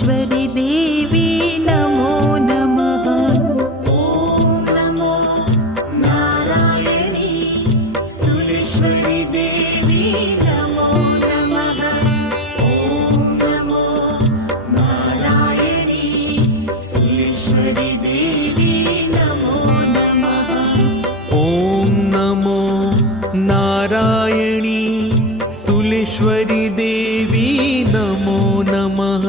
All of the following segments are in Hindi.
सुलेश्वरी देवी नमो नमः। ॐ नमो नारायणी सुलेश्वरी देवी नमो नमः। ॐ नमो नारायणी सुलेश्वरी देवी नमो नमः। ॐ नमो नारायणी सुलेश्वरी देवी नमो नमः।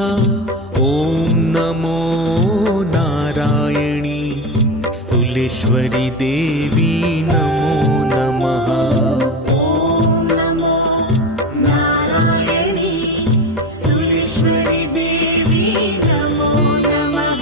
ॐ नमो नारायणी सुलेश्वरी देवी नमो नमः। ॐ नमो नारायणी सुलेश्वरी देवी नमो नमः।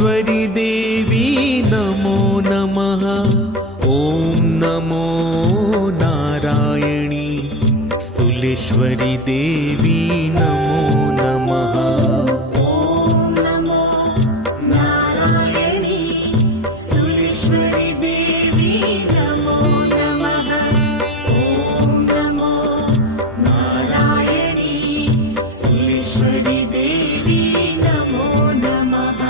सुलेश्वरी देवी नमो नमः। ॐ नमो नारायणी सुलेश्वरी देवी नमो नमः। ॐ नमो नारायणी सुलेश्वरी देवी नमो नमः। ॐ नमो नारायणी सुलेश्वरी देवी नमो नमः।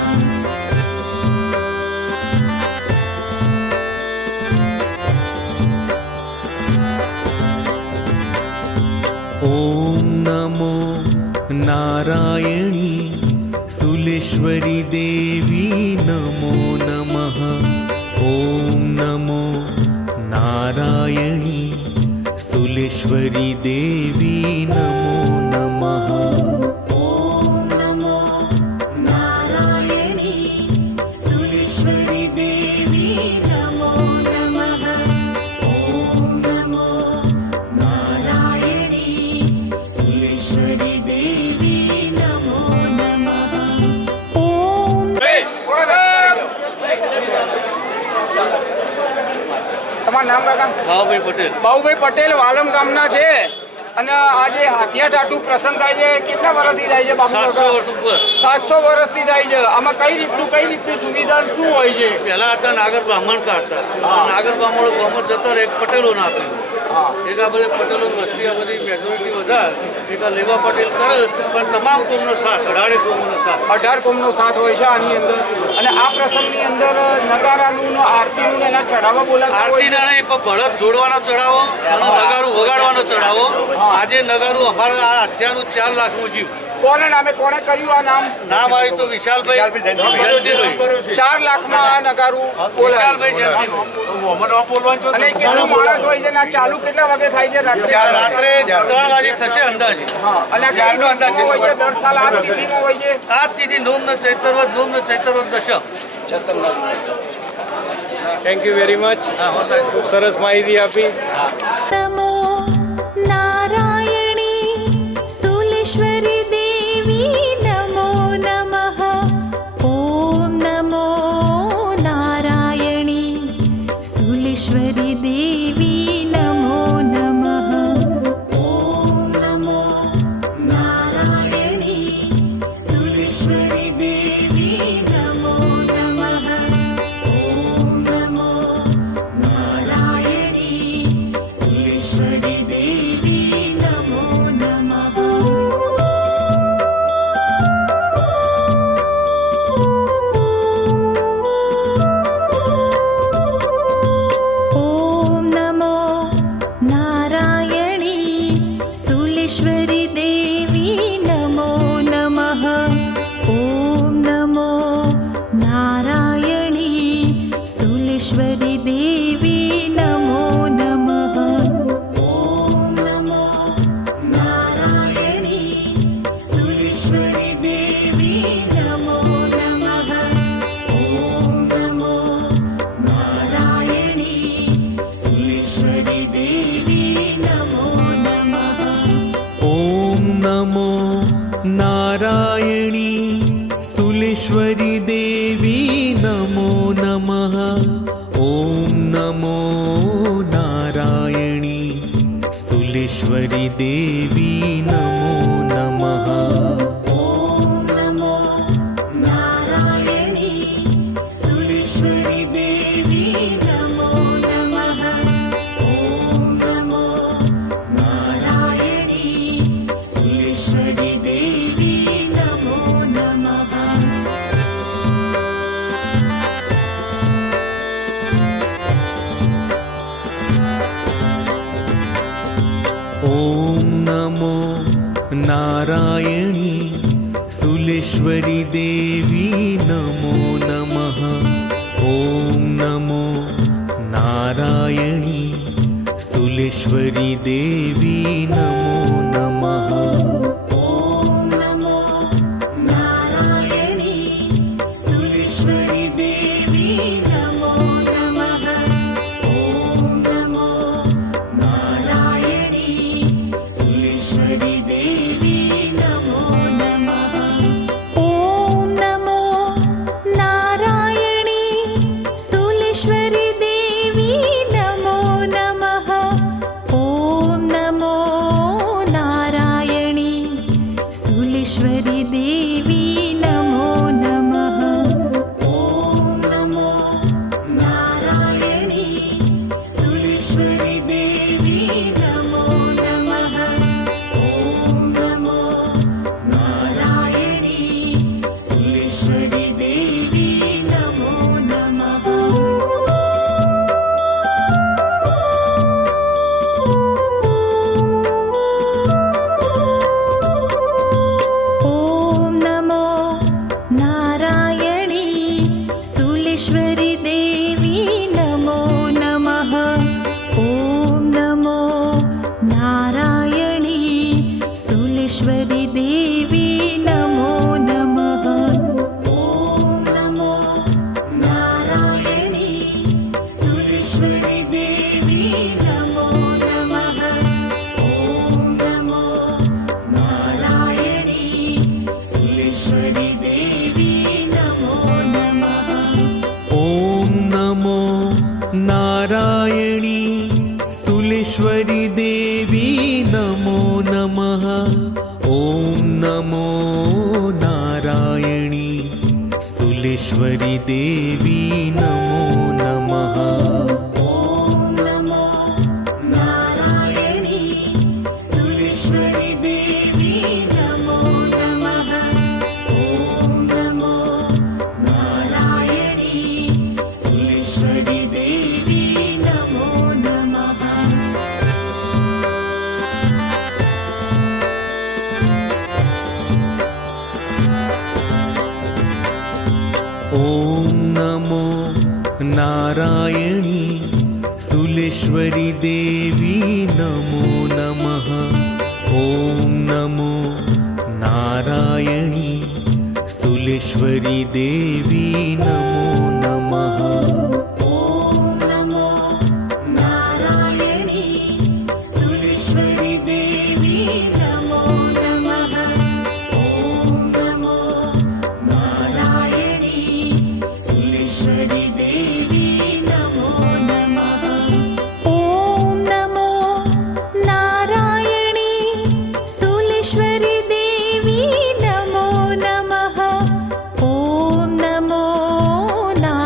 ॐ नमो नारायणी सुलेश्वरी देवी नमो नमः। ॐ नमो नारायणी सुलेश्वरी देवी नमो नमः। ॐ नमो नारायणी सुलेश्वरी देवी नमो नमः। ॐ नमो नारायणी सुलेश्वरी देवी नमो नमः। તમારું નામ કાકા? ભાવભાઈ પટેલ. બાબુભાઈ પટેલ વાલમ ગામના છે અને આજે હાથિયા ટાટુ પ્રસંગ થાય છે કેટલા વર્ષથી થાય છે બાબુ 700 વર્ષ ઉપર. 700 વર્ષથી થાય છે. આમાં કઈ રીતની સુવિધા શું હોય છે? પહેલા હતા નાગર બ્રાહ્મણ કાઢતા. નાગર બ્રાહ્મણો ગામમાં જતા રહે, એક પટેલો ના આપ્યું. એક આ બધી પટેલો વસ્તી આ બધી મેજોરિટી વધારે એક આ લેવા પટેલ કરે, પણ તમામ કોમનો સાથ, 18 કોમનો સાથ. 18 કોમનો સાથ હોય છે આની અંદર. અને આ પ્રસંગની અંદર નગારાનું આરતીનું એના ચઢાવા બોલાતા હોય આરતી છે. ના નહીં, પણ બળદ જોડવાનો ચડાવો અને નગારું વગાડવાનો ચડાવો. આજે નગારું અમારા આ હત્યાનું 4 લાખનું જીવ. કોને નામે કોને કર્યું આ નામ? નામ આવ્યું તો વિશાલભાઈ જયંતિભાઈ. 4 લાખમાં આ નગારું બોલાય. વિશાલભાઈ જયંતિભાઈ. અને કેટલું માણસ હોય છે અને આ ચાલુ કેટલા વાગે થાય છે રાત્રે? રાત્રે 3 વાગે થશે અંદાજે. અને આ ગાયનો અંદાજ હોય છે દર સાલ આ તિથિમાં હોય છે. આ તિથિ નોમનો ચૈતરવદ દશમ. Thank you very much. હા હો સાહેબ. ખૂબ સરસ માહિતી આપી. नमो नारायणी सुलेश्वरी देवी नमो नमः। ॐ नमो नारायणी सुलेश्वरी देवी नमो नमः। ॐ नमो नारायणी सुलेश्वरी देवी नमो नमः। ॐ नमो नारायणी सुलेश्वरी देवी नमो नमः। ॐ नमो नारायणी सुलेश्वरी देवी नमो नमः। ॐ नमो नारायणी सुलेश्वरी देवी नमो नमः। ॐ नमो नारायणी सुलेश्वरी देवी नमो नमः। ॐ नमो नारायणी सुलेश्वरी देवी नमो नमः। ॐ नमो नारायणी सुलेश्वरी देवी नमो नमः। ॐ नमो नारायणी सुलेश्वरी देवी नमो नमः। ॐ नमो नारायणी सुलेश्वरी देवी नमो नमः। ॐ नमो नारायणी सुलेश्वरी देवी नमो नमः। ॐ नमो नारायणी सुलेश्वरी देवी नमो नमः। ॐ नमो नारायणी सुलेश्वरी देवी नमो नमः। ॐ नमो नारायणी सुलेश्वरी देवी नमो नमः। ॐ नमो नारायणी सुलेश्वरी देवी नमो नमः। ॐ नमो नारायणी सुलेश्वरी देवी नमो नमः। ॐ नमो नारायणी सुरेश्वरी देवी नमो नमः। ॐ नमो नारायणी सुरेश्वरी देवी नमो नमः। ॐ नमो नारायणी सुलेश्वरी देवी नमो नमः। ॐ नमो नारायणी सुलेश्वरी देवी नमो नमः। ॐ नमो नारायणी सुरेश्वरी देवी नमो नमः। ॐ नमो नारायणी सुरेश्वरी देवी नमो नमः। ॐ नमो नारायणी सुलेश्वरी देवी नमो नमः। ॐ नमो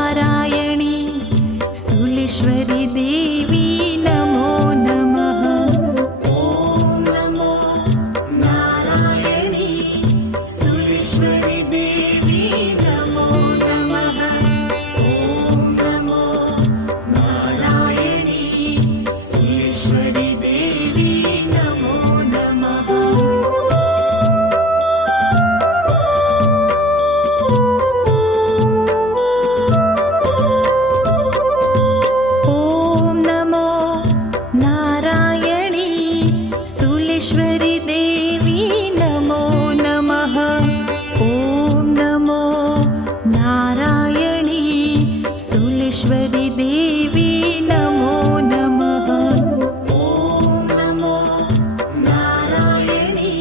नारायणी सुलेश्वरी देवी नमो नमः। ॐ नमो नारायणी सुरेश्वरी देवी नमो नमः। ॐ नमो नारायणी सुरेश्वरी देवी नमो नमः। ॐ नमो नारायणी सुलेश्वरी देवी नमो नमः। ॐ नमो नारायणी सुलेश्वरी देवी नमो नमः। ॐ नमो नारायणी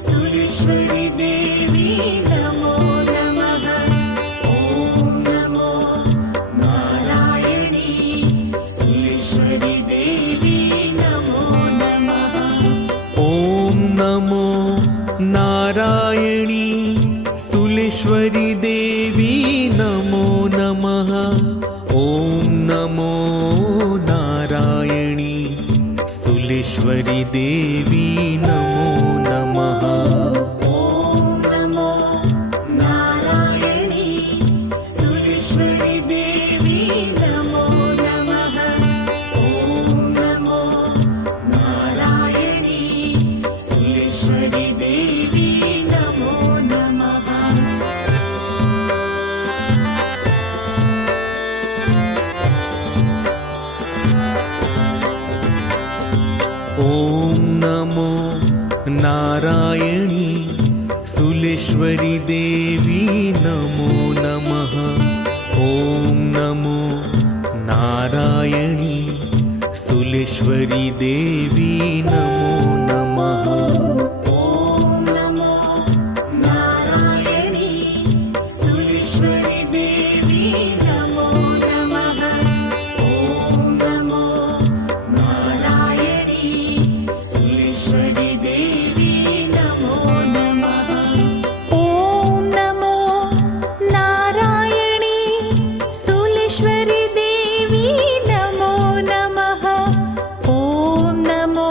सुरेश्वरी देवी नमो नमः। ॐ नमो नारायणी सुरेश्वरी देवी नमो नमः। ॐ नमो नारायणी सुलेश्वरी देवी नमो नमः। ॐ नमो नारायणी सुलेश्वरी देवी नमो नमः। ॐ नमो नारायणी सुरेश्वरी देवी नमो नमः। ॐ नमो नारायणी सुरेश्वरी देवी नमो नमः। ॐ नमो नारायणी सुलेश्वरी देवी नमो नमः। ॐ नमो नारायणी सुलेश्वरी देवी नमो नमः। ॐ नमो नारायणी सुरेश्वरी देवी नमो नमः। ॐ नमो नारायणी सुरेश्वरी देवी नमो नमः। ॐ नमो नारायणी सुलेश्वरी देवी नमो नमः। ॐ नमो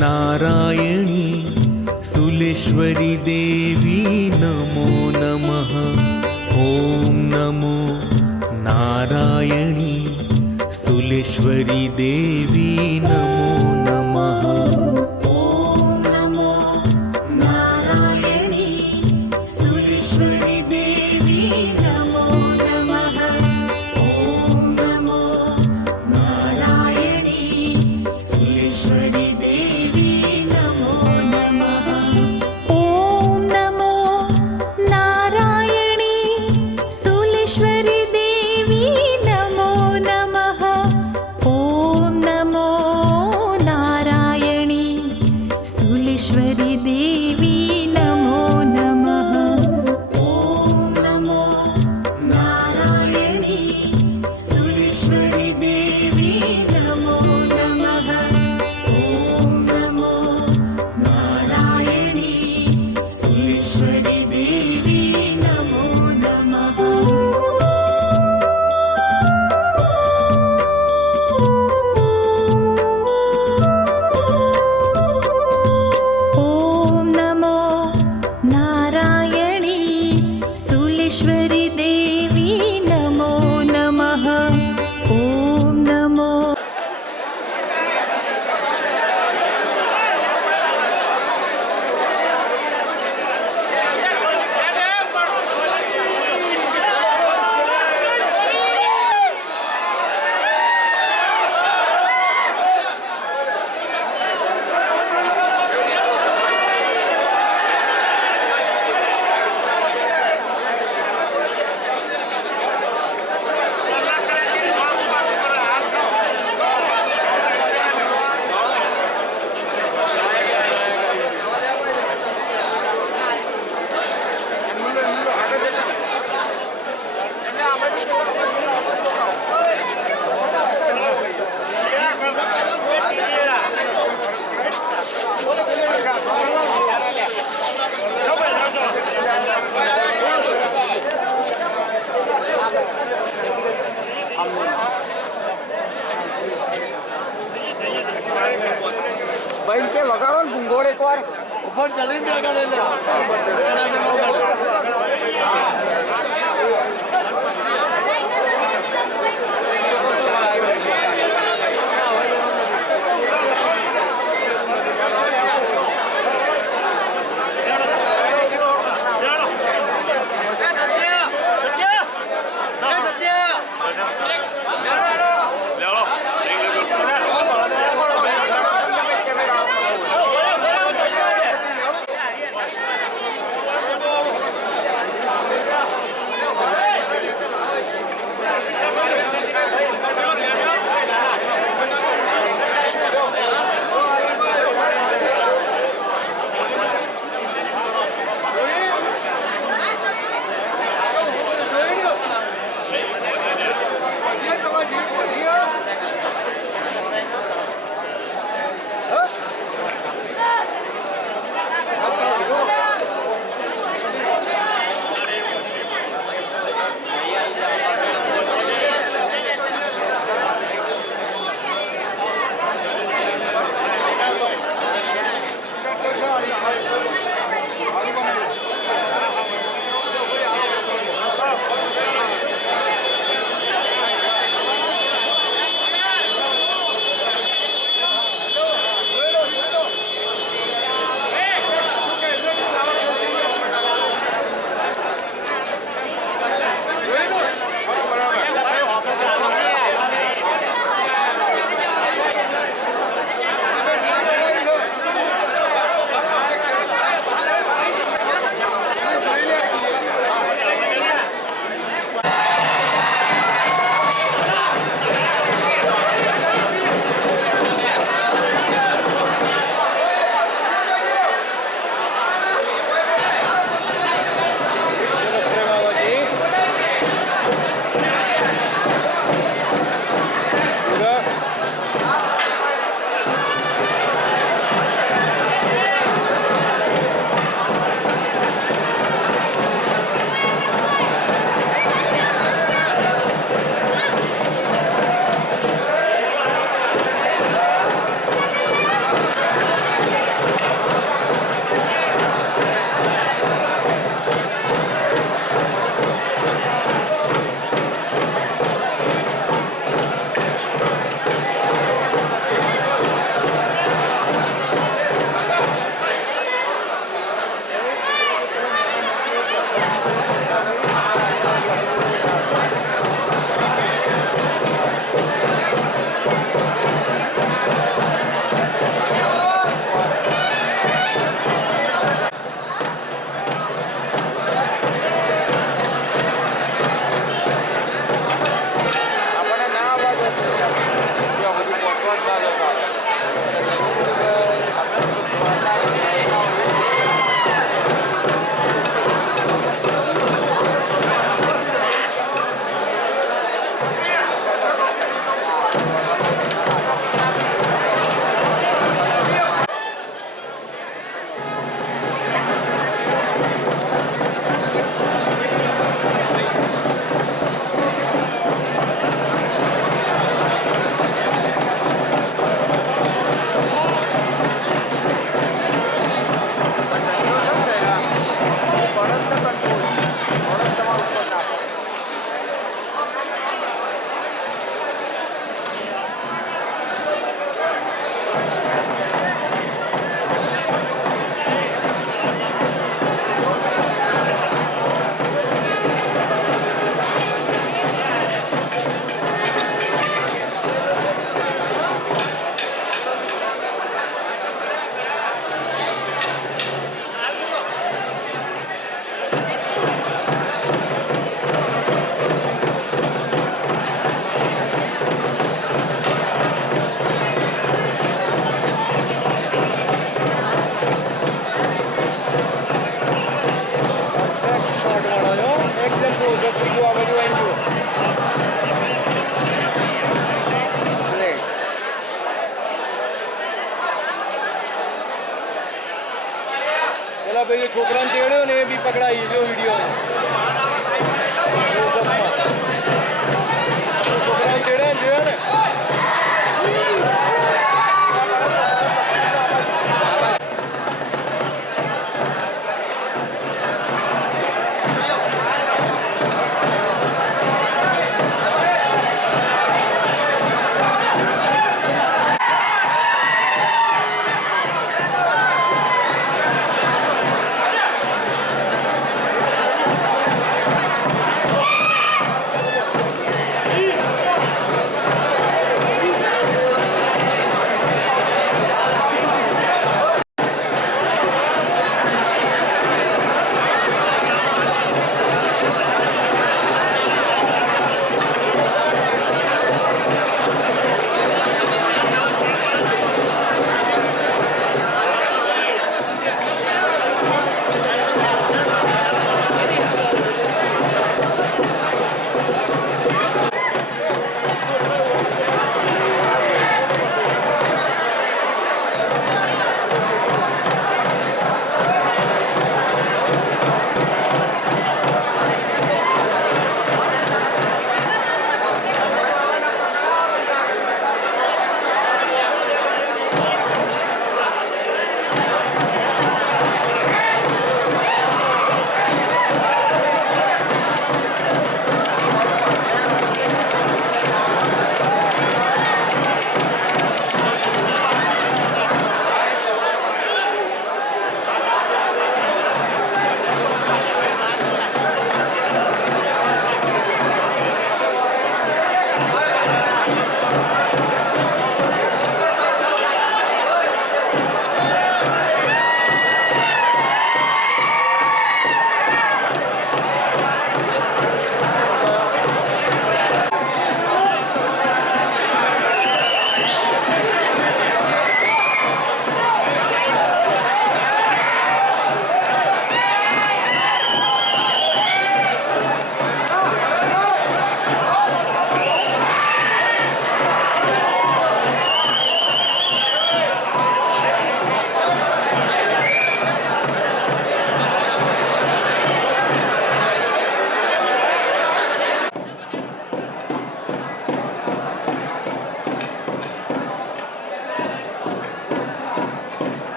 नारायणी सुलेश्वरी देवी नमो नमः ॐ नमो नारायणी सुलेश्वरी देवी नमो नमः ॐ नमो नारायणी सुरेश्वरी देवी नमो नमः ॐ नमो नारायणी सुरेश्वरी देवी नमो नमः ॐ नमो नारायणी सुलेश्वरी देवी नमो नमः ॐ नमो नारायणी सुलेश्वरी देवी नमो नमः ॐ नमो नारायणी सुरेश्वरी देवी नमो नमः ॐ नमो नारायणी सुरेश्वरी देवी नमो नमः ॐ नमो नारायणी सुलेश्वरी देवी नमो नमः ॐ नमो ભાઈ કે વગાડો ને ભૂંગોળ એકવાર ઉપર ચલીને આગળ